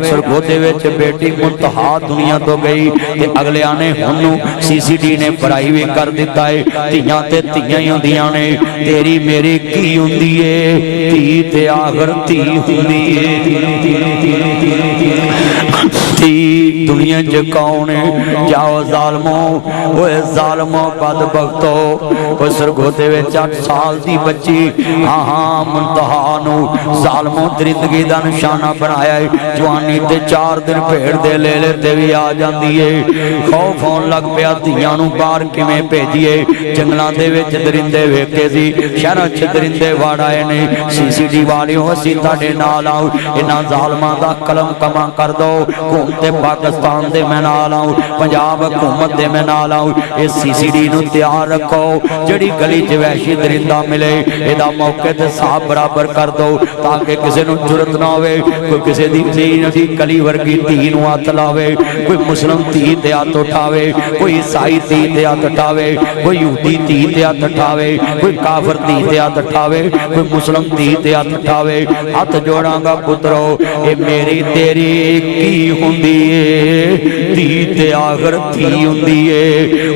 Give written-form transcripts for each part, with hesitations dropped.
सरगोदे विच बेटी मुंतहा दुनिया तो गई ते अगलियां ने हुण CCD ने पढ़ाई भी कर दिता है। धीयां ते धीयां ही हुंदियां ने, तेरी मेरी की हुंदी है, धी ते आखिर धी हुंदी है। थी दुनिया च कौन है? जाओ जालमो, ओए जालमो बदबख्तो, ओए सरगोदे विच 8 साल दी बच्ची, हाँ हाँ मुंतहा नू जालमो दरिंदगी दा निशाना बनाया है। जवानी ते 4 दिन भेड़ दे लेले ते भी आ जांदी है। खौफ होण लग पिया धीयां नू बाहर किवें भेजीए। जंगलां दे विच दरिंदे वेखे सी, शहरां च दरिंदे वड़ आए ने। CCD वालिओ असीं तुहाडे नाल आओ, इन्हां जालमां दा कलम कमा कर दो। घूमते पाकिस्तान दे मैं नाल आऊं, पंजाब हुकूमत दे मैं नाल आऊं। इस CCD नू तैयार रखो, जड़ी गली च वैशी दरिंदा मिले इहदा मौके ते साफ बराबर कर दो, ताकि किसी नू जुरत ना होवे कोई किसी दी दीन दी कली वर्गी धी नू हथ लावे, कोई मुस्लिम धी ते हथ उठावे, कोई ईसाई धी ते हथ उठावे, कोई यहूदी धी ते हथ उठावे, कोई काफिर धी ते हथ उठावे, कोई मुस्लिम धी ते हथ उठावे। हथ जोड़ांगा पुत्रो, ये मेरी तेरी की हुंदी है, धी ते आखिर धी हुंदी है।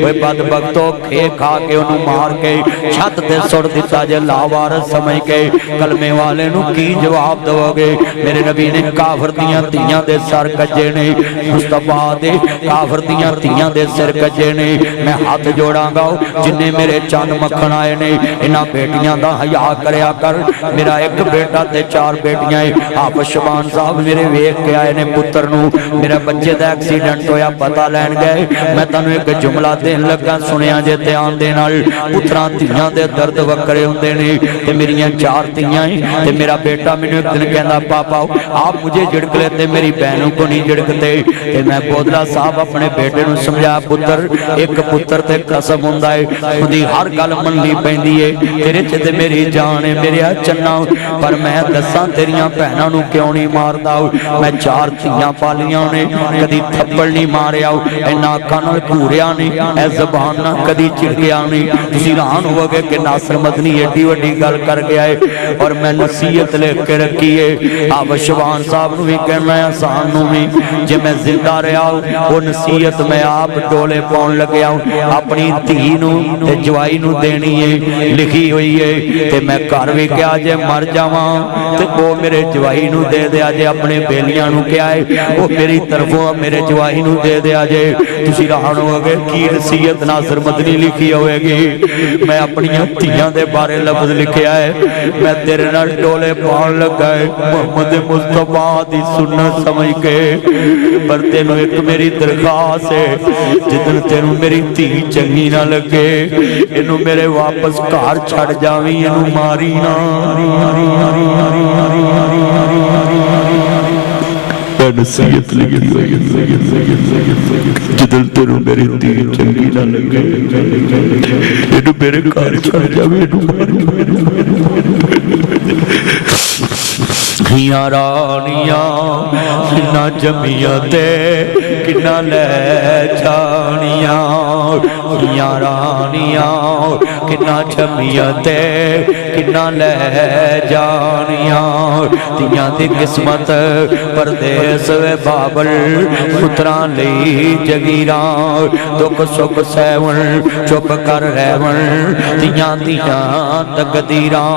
ओए बदबख्तो खे खा के उन्हों मार के छत ते सुट दिता जे लावारस समझ के, कलमे वाले नू की जवाब दोगे? मेरे नबी ने काफिर दियां धीयां दे सर कज्जे ने, मुस्तफा दे काफिर दियां धीयां दे सिर कज्जे ने। मैं हाथ जोड़ांगा जिन्ने मेरे चंद मक्खन आए ने, इन्हां बेटियां दा हया करया कर। मेरा एक बेटा ते 4 बेटियां है। आप शबान साहब मेरे वेख के आए ने पुत्र नू, मेरा बच्चे दा एक्सीडेंट होया पता लैन गए। मैं तुहानू एक जुमला देन लगा, सुनिया जे ध्यान दे नाल। पुत्रां धीयां दे दर्द वक्रे हुंदे ने, ते मेरियां 4 धीयां हैं। ते मेरा बेटा मैनू एक दिन कहंदा पापा आप मुझे झिड़क लेते, मेरी बहनों को नहीं झिड़कते। ते मैं बोदला साहब अपने बेटे नू समझाया, पुत्र एक पुत्र ते कसम हुंदा है, उहदी हर गल मननी पैंदी है। तेरे च ते मेरी जान है मेरे चन्ना, पर मैं दसां तेरियां भैणां नू क्यों नहीं मारदा? मैं 4 धीयां पालियां ने, कदी थप्पड़ नहीं मारिया, इन्ना अखां नाल घूरिया नहीं, ए ज़बान नाल कदी झिड़किया नहीं। तुसीं हैरान होवोगे कि नासिर मदनी एडी वड्डी गल कर गया है, और मैं नसीहत लिख के रखी है। आप शबान साहब नू भी कहना है, आसान नू भी, जे मैं जिंदा रहा वो नसीहत मैं आप डोले पाउण लग्या अपनी धी नू ते जवाई नू देनी है, लिखी हुई है। ते मैं घर भी कहा जे मर जावां ते वो मेरे जवाई नू दे दिया जे, अपने बेलियां नू क्या है वो मेरी तरफों मेरे जवाई नू दे दिया जे। तुसीं हैरान होवोगे की नसीहत नासिर मदनी लिखी होवेगी। मैं अपनियां धीयां दे बारे लफ्ज लिखिया है, मैं तेरे नाल डोले पाउण लगा है मुहम्मद मुस्तफा दी सुन्नत समझ के। पर तेनू एक मेरी दरखास्त है, जिदन तेनू मेरी धी चंगी ना लगे, इनू मेरे वापस घर छड़ जावी, इनू मारी ना। नसीहत लिखी हुई, जिदन तेनू मेरी धी चंगी ना लगे, इनू मेरे घर छड़ जावी, इनू मारी। हियां रानियां किन्ना जमिया ते किन्ना ले जानियां, हियां रानियां किन्ना जमिया ते किन्ना ले जानियां। तियां दी किस्मत परदेस वे बाबल, पुत्रां लई जगीरां, दुख सुख सहवन चुप कर रहवन, तियां दियां तकदीरां।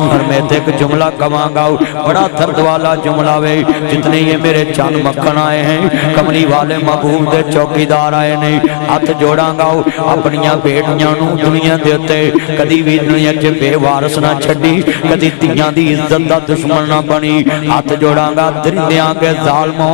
और मैं ते एक जुमला कवांगा, बड़ा दर्द वाला जुमला वे। जितने ये मेरे चंद मक्खन आए हैं, कमली वाले महबूब दे चौकीदार आए ने, हाथ जोड़ांगा अपनियां बेटियां नू दुनिया दे उत्ते कदी भी दुनिया च बेवारस ना छड्डी, कदी धीयां दी इज्जत दा दुश्मन ना बनी। हाथ जोड़ांगा दरिंदियां के जालमो,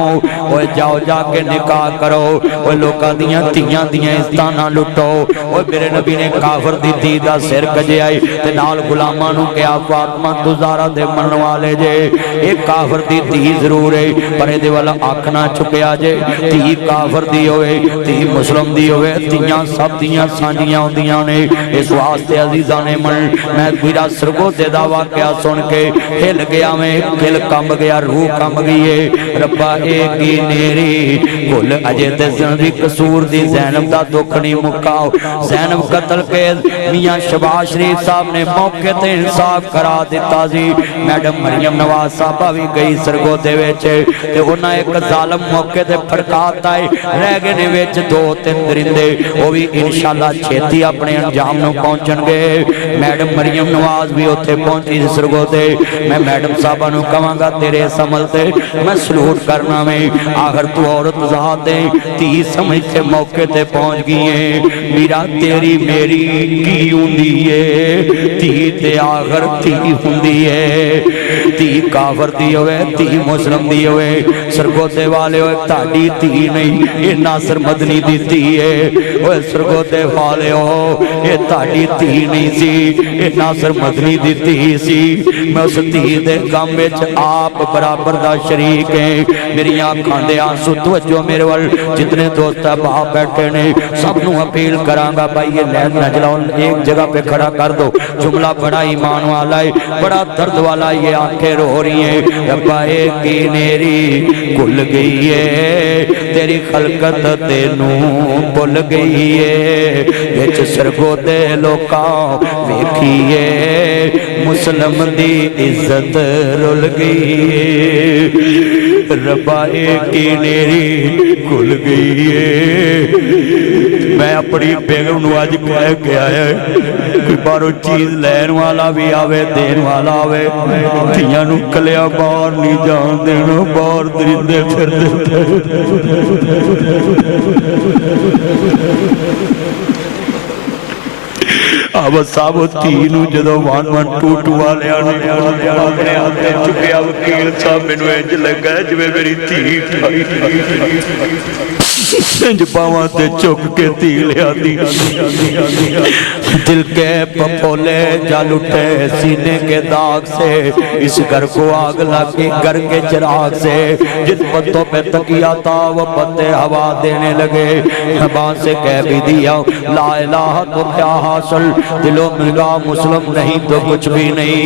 ओए जाओ जाके निकाह करो, ओए लोकां दियां धीयां दियां इज्जतां ना लुटो। ओए मेरे नबी ने काफिर दी धी दा सिर कजिया ते नाल गुलामां नू कहा फातिमा गुजारा दे मन वाले जे, एक काफिर दी धी जरूर है, पर इहदे वाला अख ना चुकिया जे। धी काफिर दी होवे, धी मुस्लिम दी होवे, धीयां सब दियां सांझियां हुंदियां ने। इस वास्ते अजीज़ां ने मन, मैं वीरा सरगोदे दा वाकया सुन के हिल गया, मैं दिल कंब गया, रूह कंब गई है। रब्बा एक ही नेरी भुल अजे ते ज़िंदगी कसूर दी ज़ैनब दा दुख नहीं मुकाओ। ज़ैनब कतल के मियां शबाज शरीफ साहब ने मौके ते इंसाफ करा दिता सी। मैडम मरियम नवाज साहबा भी गई सरगोदे विच, تے انہاں ایک ظالم موقع تے پھڑکاتا ہے رہ گئے نے وچ 2-3 درندے وہ بھی انشاءاللہ چھیتی اپنے انجام نو پہنچن گے میڈم مریم نواز بھی اوتھے پہنچی سرگودے میں میڈم صاحبہ نو کہاں گا تیرے اس عمل تے میں سلوٹ کرنا میں آخر تو عورت ذات ہے تی سمجھ کے موقع تے پہنچ گئی ہیں میرا تیری میری کی ہوندی ہے تی تے آخر تی ہوندی ہے تی کافر دی ہوئے تی مسلم دی ہوئے سرگودے والے ہوئے تاڑی تی نہیں یہ ناصر مدنی دی تی ہے وہ سرگودے والے ہو یہ تاڑی تی نہیں سی یہ ناصر مدنی دی تی سی میں اس تی دے غم وچ آپ برابر دا شریک ہیں میری آنکھاں دے آنسو توجہ میرے وال جتنے دوست باپ بیٹھے نے سب نو اپیل کراں گا بھائی یہ لہر نہ جلاؤ ایک جگہ پہ کھڑا کر دو جملہ بڑا ایمان والا ہے بڑا درد والا یہ آنکھیں رو رہی ہیں ربا کی نیری کھل گئی ہے تیری خلقت تینو بھول گئی ہے وچ سرگودے لوکاں ویکھیے مسلم دی عزت رول گئی ہے ربا کی نیری کھل گئی ہے میں اپنی بیگم نو آج کہہ کے آیا ہے کوئی بارو چیز لین والا بھی آوے دین والا آوے تھیاں نو کلیا باہر نہیں جان دینا باہر درندے پھر دیتے اب صاحب تینو جدو 1122 والے آنے اپنے آتے چکیا وکیل صاحب میں نو انج لگا ہے جو میری تھی انج پاواں تے چک کے تی لیا دی دل کے پپولے جل اٹھے سینے کے داغ سے اس گھر کو آگ لگی گھر کے چراغ سے جس پتوں پہ تکیا تھا وہ پتے ہوا دینے لگے زبان سے کہہ بھی دیا لا الہ تو کیا حاصل دلوں ملگا مسلم نہیں تو کچھ بھی نہیں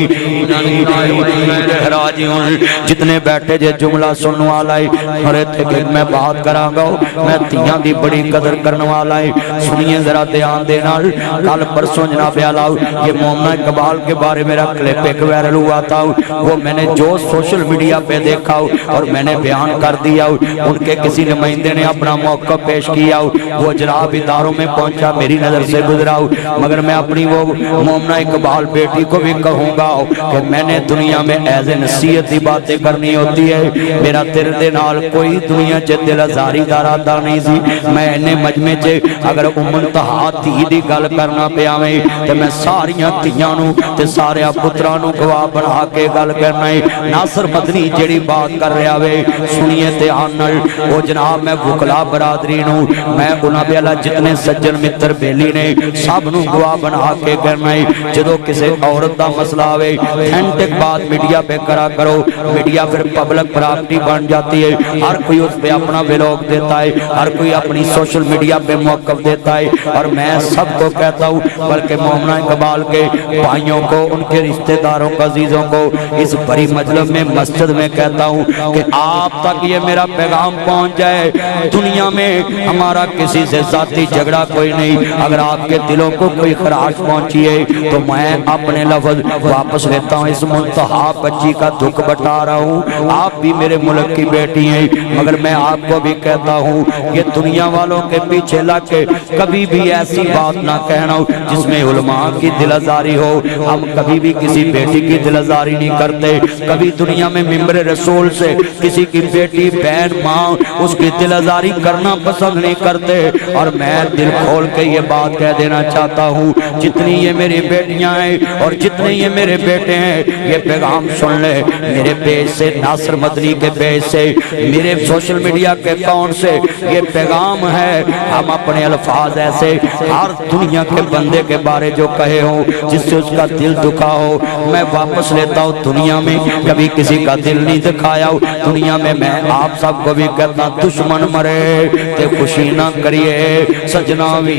راجیوں جتنے بیٹھے جے جملہ سننے والا ہے مرے تھے کہ میں بات کراں گا میں تیاں دی بڑی قدر کرنے والا ہے سنیے ذرا دھیان دینا کل پرسوں جناب علاؤ یہ مومنہ اقبال کے بارے میرا کلپ ایک وائرل ہوا تھا وہ میں نے جو سوشل میڈیا پہ دیکھا اور میں نے بیان کر دیا ان کے کسی نمائندے نے اپنا موقع پیش کیا وہ جناب اداروں میں پہنچا میری نظر سے گزرا مگر میں اپنی وہ مومنہ اقبال بیٹی کو بھی کہوں گا کہ میں نے دنیا میں ایز نصیحت ہی باتیں کرنی ہوتی ہے میرا تیرے دے نال کوئی دنیا چے دل ازاری دارادہ نہیں سی میں انہیں مجمع چے اگر منتہا تی دی گل کرنا پہ آویں تو میں ساریاں تیانوں تے سارے پترانوں گواہ بنا کے گل کرنا ہے ناصر مدنی جڑی بات کر رہے آوے سنیے تے آنل وہ جناب میں وکلا برادرینوں میں انہاں بھی اللہ جتنے سجن متر بیلی نے سب نو گواہ بنا کے کرنا ہے جدو کسے عورت دا مسئلہ آوے تھینٹک بات میڈیا پہ کرا کرو میڈیا پھر پبلک پراپرٹی بن جاتی ہے ہر کوئی اس پہ اپنا ویلوگ دیتا ہے ہر کوئی اپنی سوشل میڈیا پہ موقف دیتا ہے اور میں سب کو کہتا ہوں بلکہ مومنہ اقبال کے بھائیوں کو ان کے رشتہ داروں کو عزیزوں کو اس بڑی مجلس میں مسجد میں کہتا ہوں کہ آپ تک یہ میرا پیغام پہنچ جائے دنیا میں ہمارا کسی سے ذاتی جھگڑا کوئی نہیں اگر آپ کے دلوں کو کوئی خراش پہنچی ہے تو میں اپنے لفظ واپس لیتا ہوں اس منتہا بچی کا دکھ بتا رہا ہوں آپ بھی میرے ملک کی بیٹی ہیں مگر میں آپ کو بھی کہتا ہوں کہ دنیا والوں کے پیچھے لگ کے کبھی بھی ایسی بات نہ کہنا جس میں علماء کی دلازاری ہو ہم کبھی بھی کسی بیٹی کی دلازاری نہیں کرتے کبھی دنیا میں ممبر رسول سے کسی کی بیٹی بہن ماں اس کی دلازاری کرنا پسند نہیں کرتے اور میں دل کھول کے یہ بات کہہ دینا چاہتا ہوں جتنی یہ میری بیٹیاں ہیں اور جتنے یہ میرے بیٹے ہیں یہ پیغام سن لے میرے پیج سے ناصر مدنی کے پیج سے میرے سوشل میڈیا کے اکاؤنٹ سے یہ پیغام ہے ہم اپنے الفاظ ایسے ہر دنیا کے بندے کے بارے جو کہے ہوں جس سے اس کا دل دکھا ہو میں واپس لیتا ہوں دنیا میں کبھی کسی کا دل نہیں دکھایا دنیا میں میں آپ سب کو بھی کہتا دشمن مرے تے خوشی نہ کریے سجنا بھی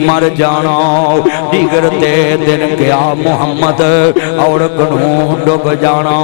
مر جانا बिगड़ते दिन क्या मोहम्मद और कानून डुब जाना।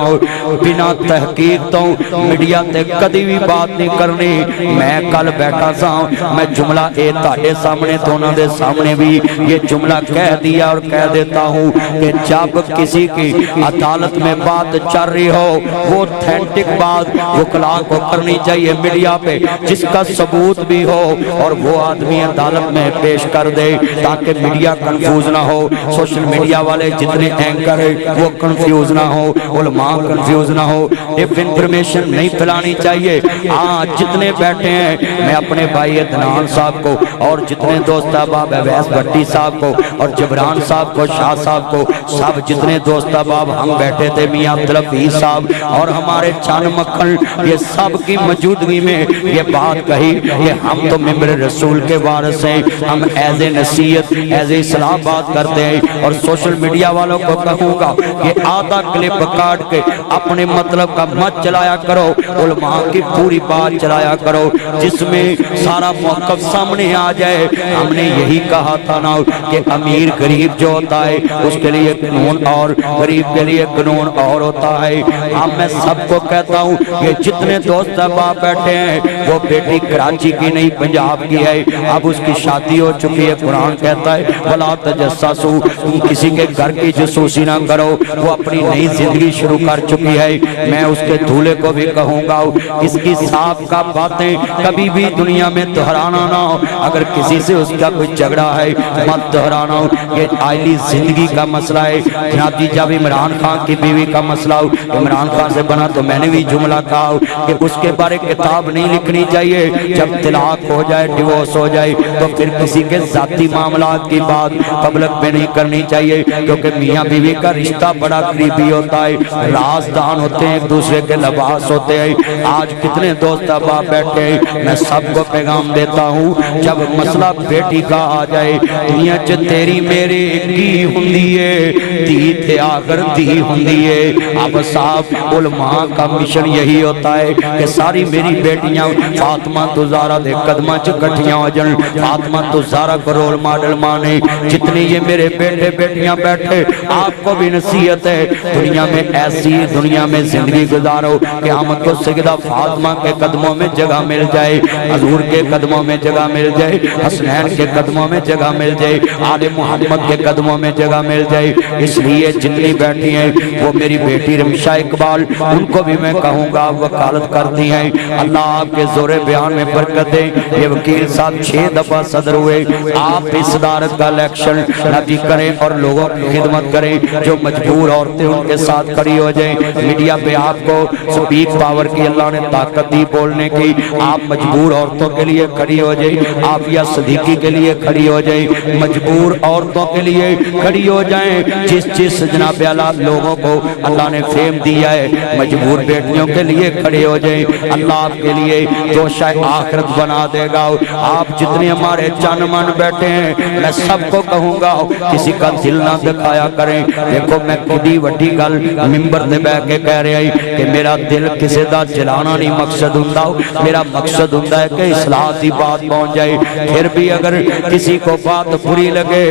बिना तहकीक तो मीडिया ते कदी भी बात नहीं करनी। मैं कल बैठा सा, मैं जुमला ए ताड़े सामने दोनों दे सामने भी ये जुमला कह दिया और कह देता हूँ कि जब किसी की अदालत में बात चल रही हो वो ऑथेंटिक बात वकला को करनी चाहिए मीडिया पे, जिसका सबूत भी हो और वो आदमी अदालत में पेश कर दे ताकि मीडिया कंफ्यूज ना हो। सोशल मीडिया वाले जितने एंकर है वो कंफ्यूज ना हो, उलमा कंफ्यूज ना हो, इफ इंफॉर्मेशन नहीं फैलानी चाहिए। आज जितने बैठे हैं मैं अपने भाई अदनान साहब को और जितने दोस्त अहबाब अवैस भट्टी साहब को और जबरान साहब को, शाह साहब को, सब जितने दोस्त अहबाब हम बैठे थे, मियां अब्दुल हफीज साहब और हमारे चान मक्खन, ये सब की मौजूदगी में ये बात कही कि हम तो मिंबर रसूल के वारिस हैं, हम एज ए नसीहत एज ए इस्लाह बात करते हैं। और सोशल मीडिया वालों को कहूँगा कि आधा क्लिप काट के अपने मतलब का मत चलाया करो, उलमा की पूरी बात चलाया करो जिसमें सारा मौक़िफ़ सामने आ जाए। हमने यही कहा था ना कि अमीर गरीब जो होता है उसके लिए कानून और गरीब के लिए कानून और होता है। अब मैं सबको कहता हूँ कि जितने दोस्त बाप बैठे हैं वो बेटी कराची की नहीं पंजाब की है, अब उसकी शादी हो चुकी है। कुरान कहता है वला तजस्ससू, तुम किसी के घर की जासूसी ना करो, वो अपनी नई जिंदगी शुरू कर चुकी है। मैं उसके दूल्हे को भी कहूँगा इसकी साफ का बातें कभी भी दुनिया में दोहराना ना हो। अगर किसी से उसका कोई झगड़ा है मत दोहराना हो, ये आइली जिंदगी का मसला है। जनाबी जब इमरान खान की बीवी का मसला हो, इमरान खान से बना तो मैंने भी जुमला कहा कि उसके बारे किताब नहीं लिखनी चाहिए। जब तलाक हो जाए, डिवोर्स हो जाए तो फिर किसी के जाती मामलात की बात पब्लिक में नहीं करनी चाहिए, क्योंकि मियाँ बीवी का रिश्ता बड़ा करीबी होता है, राजदान होते हैं, एक दूसरे के लिबास होते हैं। आज कितने दोस्त अहबाब बैठे हैं, मैं सबको पैगाम देता हूँ जब मसला बेटी का आ जाए, दुनिया च तेरी मेरी की हुंदी है, धी ते आखिर धी हुंदी है। अब साहब उलमा का मिशन यही होता है कि सारी मेरी बेटियां फातिमा तो ज़हरा दे कदमां च इकट्ठियां हो जान, फातिमा तो ज़हरा को रोल मॉडल माने। जितने ये मेरे बेटे बेटियां बैठे, आपको भी नसीहत है दुनिया में ऐसी दुनिया में जिंदगी गुजारो कि हम को सैयदा फातिमा के कदमों में जगह मिल जाए, हजूर के कदमों में जगह मिल जाए, हसनैन के कदमों में जगह मिल जाए, आले मोहम्मद के कदमों में जगह मिल जाए। इसलिए जितनी बैठी हैं वो मेरी बेटी रमशा इकबाल, उनको भी मैं कहूँगा वकालत करती हैं। अल्लाह आपके जोरे बयान में बरकत दे। ये वकील साहब 6 दफा सदर हुए, आप इस अदालत का इलेक्शन नदी करें और लोगों की खिदमत करें, जो मजबूर औरतें उनके साथ खड़ी हो जाएं। मीडिया पे आपको स्पीक पावर की अल्लाह ने ताकत दी बोलने की, आप मजबूर औरतों के लिए खड़ी हो जाए, आप या सदीकी के लिए खड़ी हो जाए, मजबूर औरतों के लिए खड़ी हो जाएं। जिस जनाब आला लोगों को अल्लाह ने फेम दिया है, मजबूर बेटियों के लिए खड़े हो जाए। अल्लाह आपके लिए दोषा आखिरत बना देगा। आप जितने हमारे जान मन बैठे हैं, मैं सबको कहूँगा किसी का दिल ना दिखाया करें। देखो मैं कितनी वड्डी गल मिंबर से बह के कह रहा है कि मेरा दिल किसी का जलाना नहीं मकसद हुंदा, मेरा मकसद हुंदा है कि इस्लाह की बात पहुँच जाए। फिर भी अगर किसी को बात बुरी लगे,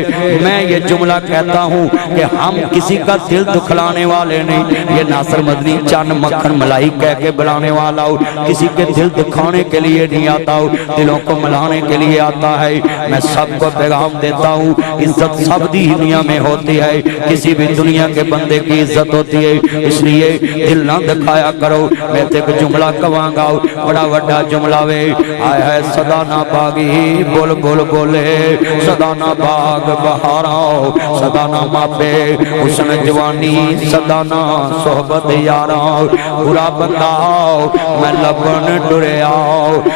मैं ये जुमला कहता हूँ कि हम किसी का दिल दुखलाने वाले नहीं। ये नासिर मदनी चान मक्खन मलाई कह के बुलाने वाला हो, किसी के दिल दिखाने के लिए नहीं आता हो, दिलों को मिलाने के लिए आता है। मैं सबको पैगाम देता हूँ, इज्जत सब दी दुनिया में होती है, किसी भी दुनिया के बंदे की इज्जत होती है, इसलिए दिल ना दिखाया करो। मैं तो एक जुमला कवांगा, बड़ा बड़ा जुमला वे आया है, सदा ना बागी बोल बोल बोले, सदा ना बाग बहारा, सदा ना मापे हुस्न जवानी, सदा ना सोहबत यारा। बुरा बंदा मैं लबन डुरिया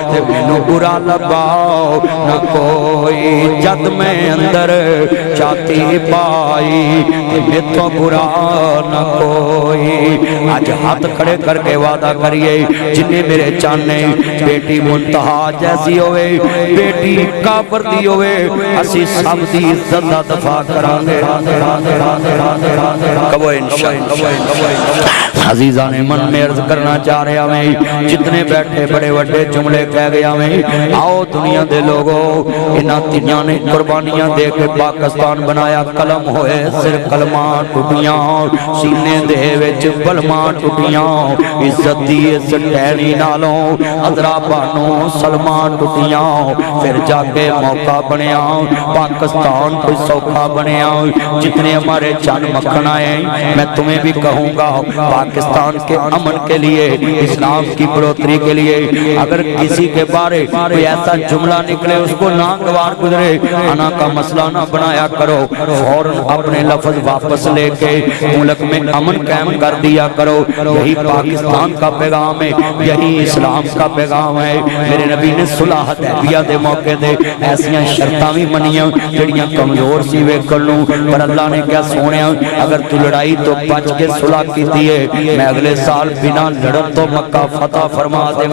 ते मैनू बुरा लबा न कोई, जद मैं अंदर छाती पाई ते मेथों बुरा न कोई। आज हाथ खड़े करके वादा करिए, जिन्हें मेरे चाने बेटी मुंतहा जैसी होवे, बेटी काफर दी होवे, असी सब दी इज्जत दा दफा करांगे। कबो इंशाअल्लाह। अजीजा ने मन में अर्ज करना चाह रहा मैं, जितने बैठे बड़े बड़े जुमले کہہ گیا میں آؤ دنیا دے لوگوں انہاں تیاں نے قربانیاں دے کے پاکستان بنایا قلم ہوئے سر کلماں ٹوٹیاں سینے دے وچ بلماں ٹوٹیاں عزت دی اس ٹہنی نالوں ادرا بانو سلمان ٹوٹیاں پھر جا کے موقع بنیا پاکستان کوئی سوکھا بنیا جتنے ہمارے جان مکھن آئے میں تمہیں بھی کہوں گا پاکستان کے امن کے لیے اسلام کی بڑھوتری کے لیے اگر کسی کے بارے کوئی ایسا جملہ نکلے اس کو ناگوار گزرے انا کا مسئلہ نہ بنایا کرو فوراً اپنے لفظ واپس لے کے ملک میں امن قائم کر دیا کرو یہی پاکستان کا پیغام ہے یہی اسلام کا پیغام ہے میرے نبی نے صلح حدیبیہ دے موقع دے ایسیاں شرطاں بھی منیاں جڑیاں کمزور سی ویکھن نوں پر اللہ نے کیا سونیا اگر تو لڑائی تو بچ کے صلح کیتی ہے میں اگلے سال بنا لڑن تو مکہ فتح فرما دے